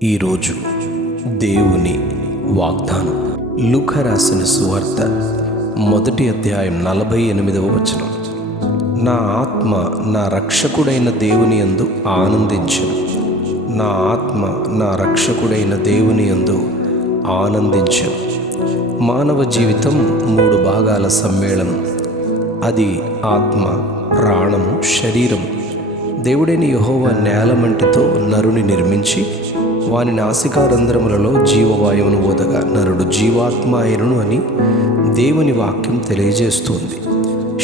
ఈరోజు దేవుని వాగ్దానం. లూకా రాసిన సువార్త 1వ అధ్యాయం 48వ వచనం. నా ఆత్మ నా రక్షకుడైన దేవుని యందు ఆనందించును. నా ఆత్మ నా రక్షకుడైన దేవుని యందు ఆనందించును. మానవ జీవితం 3 భాగాల సమ్మేళనం. అది ఆత్మ, ప్రాణము, శరీరము. దేవుడైన యెహోవా నేలమంటితో నరుని నిర్మించి వాని నాసికారంధ్రములలో జీవవాయువును ఊదగా నరుడు జీవాత్మ అయినను అని దేవుని వాక్యం తెలియజేస్తుంది.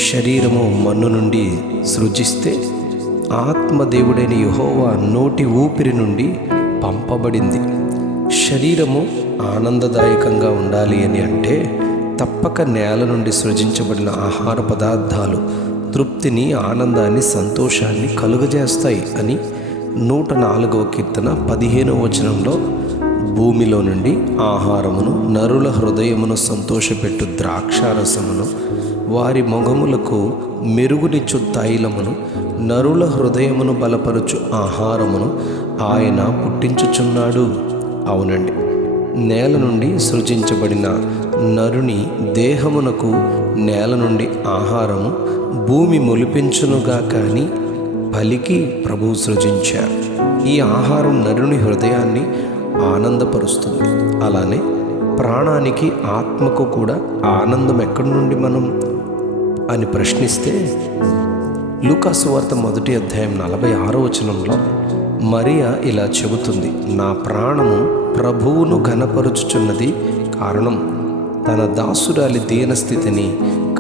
శరీరము మన్ను నుండి సృజిస్తే ఆత్మ దేవుడైన యెహోవా నోటి ఊపిరి నుండి పంపబడింది. శరీరము ఆనందదాయకంగా ఉండాలి అని అంటే తప్పక నేల నుండి సృజించబడిన ఆహార పదార్థాలు తృప్తిని, ఆనందాన్ని, సంతోషాన్ని కలుగజేస్తాయి అని 104వ కీర్తన 15వ వచనంలో, భూమిలో నుండి ఆహారమును, నరుల హృదయమును సంతోషపెట్టు ద్రాక్షారసమును, వారి మొగములకు మెరుగునిచ్చు తైలమును, నరుల హృదయమును బలపరుచు ఆహారమును ఆయన పుట్టించుచున్నాడు. అవునండి, నేల నుండి సృజించబడిన నరుని దేహమునకు నేల నుండి ఆహారము భూమి మొలిపించునుగా కానీ పలికి ప్రభువు సృజించారు. ఈ ఆహారం నరుని హృదయాన్ని ఆనందపరుస్తుంది. అలానే ప్రాణానికి, ఆత్మకు కూడా ఆనందం ఎక్కడి నుండి మనం అని ప్రశ్నిస్తే లూకా సువార్త 1వ అధ్యాయం 46వ వచనంలో మరియా ఇలా చెబుతుంది. నా ప్రాణము ప్రభువును ఘనపరుచుచున్నది, కారణం తన దాసురాలి దీనస్థితిని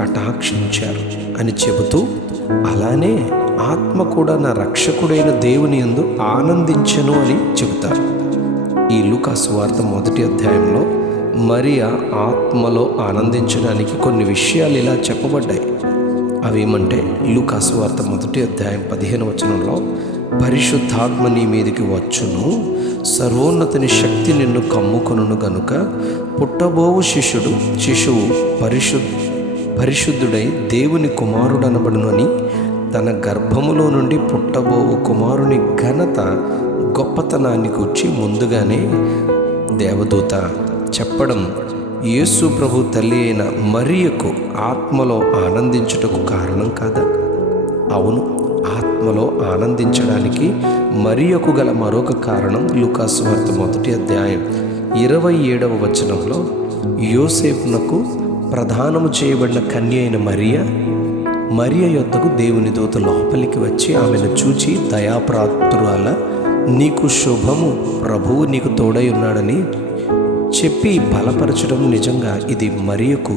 కటాక్షించారు అని చెబుతూ, అలానే ఆత్మ కూడా నా రక్షకుడైన దేవుని యందు ఆనందించెను అని చెబుతారు. ఈ లూకా సువార్త 1వ అధ్యాయంలో మరియా ఆత్మలో ఆనందించడానికి కొన్ని విషయాలు ఇలా చెప్పబడ్డాయి. అవేమంటే, లూకా సువార్త 1వ అధ్యాయం 15వ వచనంలో, పరిశుద్ధాత్మ నీ మీదికి వచ్చును, సర్వోన్నతుని శక్తి నిన్ను కమ్ముకొనును గనుక పుట్టబోవు శిశువు పరిశుద్ధుడై దేవుని కుమారుడనబడును అని, తన గర్భములో నుండి పుట్టబోవు కుమారుని ఘనత, గొప్పతనాన్ని గూర్చి ముందుగానే దేవదూత చెప్పడం యేసు ప్రభు తల్లి అయిన మరియకు ఆత్మలో ఆనందించుటకు కారణం కాదా? అవును, ఆత్మలో ఆనందించడానికి మరియకు గల మరొక కారణం లూకా సువార్త 1వ అధ్యాయం 27వ వచనంలో, యోసేపునకు ప్రదానము చేయబడిన కన్య అయిన మరియ యొద్దకు దేవుని దూత లోపలికి వచ్చి ఆమెను చూచి, దయాప్రాతురాల, నీకు శుభము, ప్రభువు నీకు తోడై ఉన్నాడని చెప్పి బలపరచడం. నిజంగా ఇది మరియకు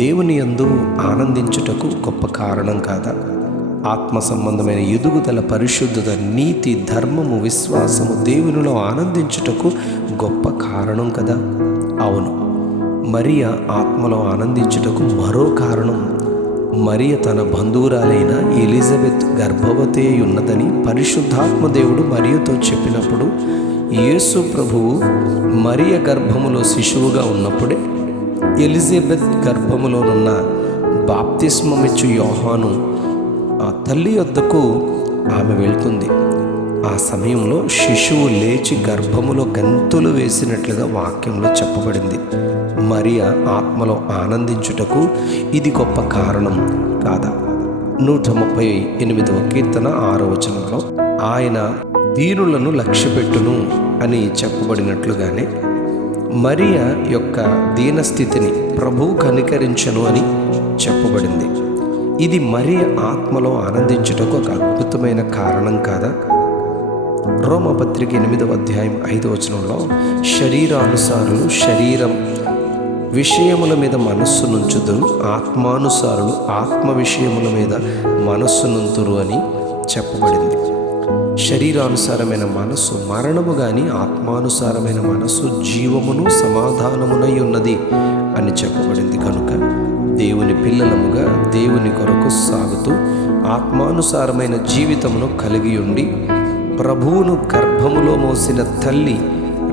దేవుని యందు ఆనందించుటకు గొప్ప కారణం కాదా? ఆత్మ సంబంధమైన ఎదుగుదల, పరిశుద్ధత, నీతి, ధర్మము, విశ్వాసము, దేవునిలో ఆనందించుటకు గొప్ప కారణం కదా. అవును, మరియ ఆత్మలో ఆనందించుటకు మరో కారణం. మరియ తన బంధువురాలైన ఎలిజబెత్ గర్భవతి అయి ఉన్నదని పరిశుద్ధాత్మ దేవుడు మరియతో చెప్పినప్పుడు, యేసు ప్రభువు మరియ గర్భములో శిశువుగా ఉన్నప్పుడే ఎలిజబెత్ గర్భములోనున్న బాప్తిస్మమిచ్చు యోహాను ఆ తల్లి వద్దకు ఆమె వెళ్తుంది. ఆ సమయంలో శిశువు లేచి గర్భములో గంతులు వేసినట్లుగా వాక్యంలో చెప్పబడింది. మరియ ఆత్మలో ఆనందించుటకు ఇది గొప్ప కారణం కాదా? 138వ కీర్తన 6వ వచనంలో, ఆయన దీనులను లక్ష్యపెట్టును అని చెప్పబడినట్లుగానే మరియ యొక్క దీనస్థితిని ప్రభువు కనికరించను అని చెప్పబడింది. ఇది మరియ ఆత్మలో ఆనందించుటకు ఒక అద్భుతమైన కారణం కాదా? రోమపత్రిక 8వ అధ్యాయం 5వ వచనంలో, శరీరానుసారులు శరీరం విషయముల మీద మనస్సు నుంచుదురు, ఆత్మానుసారులు ఆత్మ విషయముల మీద మనస్సు నుంతురు అని చెప్పబడింది. శరీరానుసారమైన మనస్సు మరణము గాని, ఆత్మానుసారమైన మనస్సు జీవమును సమాధానమునై ఉన్నది అని చెప్పబడింది. కనుక దేవుని పిల్లలముగా దేవుని కొరకు సాగుతూ ఆత్మానుసారమైన జీవితమును కలిగి ఉండి ప్రభువును గర్భములో మోసిన తల్లి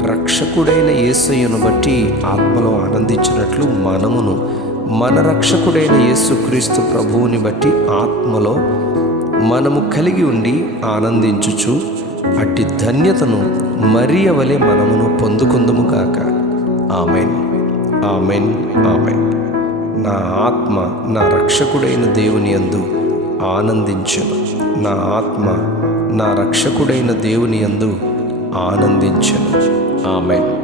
రక్షకుడైన యేసయ్యను బట్టి ఆత్మలో ఆనందించినట్లు మనమును మన రక్షకుడైన యేసుక్రీస్తు ప్రభువుని బట్టి ఆత్మలో మనము కలిగి ఉండి ఆనందించుచు అట్టి ధన్యతను మరియ వలె మనమును పొందుకుందుముగాక. Amen, amen, amen. నా ఆత్మ నా రక్షకుడైన దేవుని యందు ఆనందించెను. నా ఆత్మ నా రక్షకుడైన దేవుని యందు ఆనందించెను. ఆమెన్.